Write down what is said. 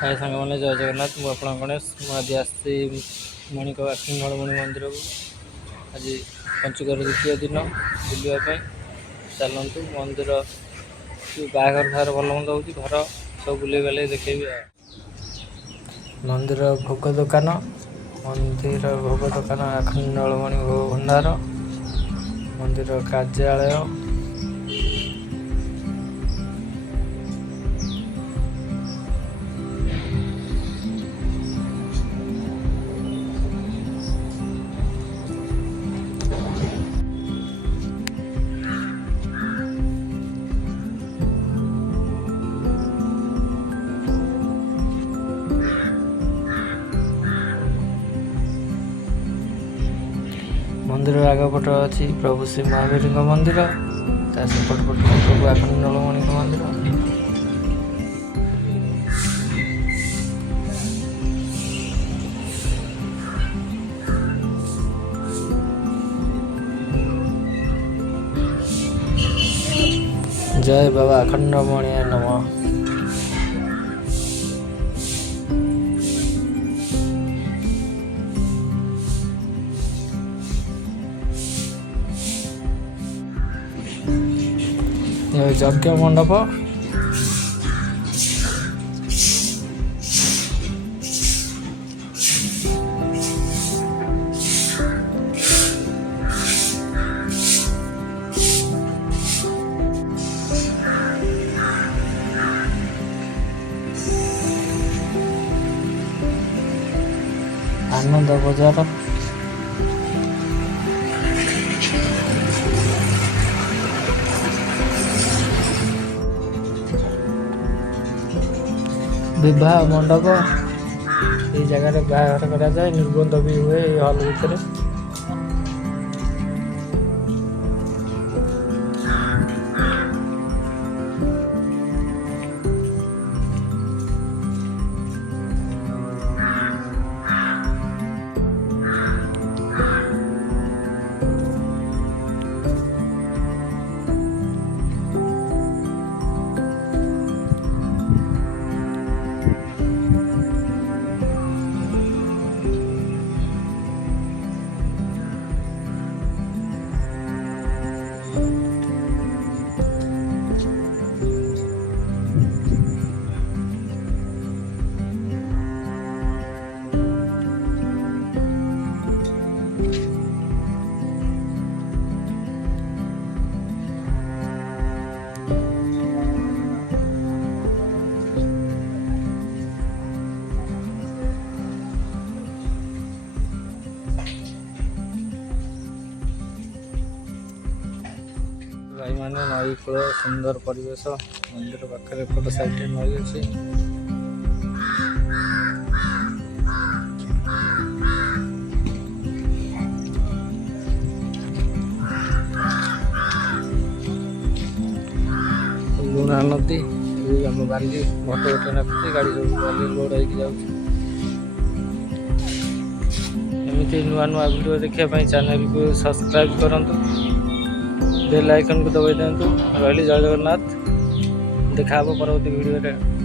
हाय सांग मैंने जय जगन्नाथ मु आप गणेश मुझे आसी मणिक आखिणमणि मंदिर को आज पंचुकर द्वितीय दिन बुलवाई चलतु मंदिर बाहर बाहर भल मंद हो घर सब बुले गले देखेबी। मंदिर भोग दुकान मंदिर भोग दुकान आखिणमणि भंडार मंदिर कार्यालय मंदिर आगपट अच्छी प्रभु श्री महावीर मंदिर सेपट पट प्रभु आखिणमणि मंदिर। जय बाबा आखिणमणि नमः। यज्ञ मंडप आनंद बजार विवाह मंडप ये जगह बाहर करा जाए निबंध भी हुए हॉल भितर। भाई माने नई कूल सुंदर परिवेश मंदिर पाखे एपट साइड नई अच्छी लुणा नदी आम बाली भट भटे नाचुची गाड़ी सब बाली लोड होगी जामती नुआ नुआ वीडियो देखा चैनल को सब्सक्राइब करूँ बेल आइकन को दबाई दिंतु रही जय जगन्नाथ देखा परवर्ती वीडियो।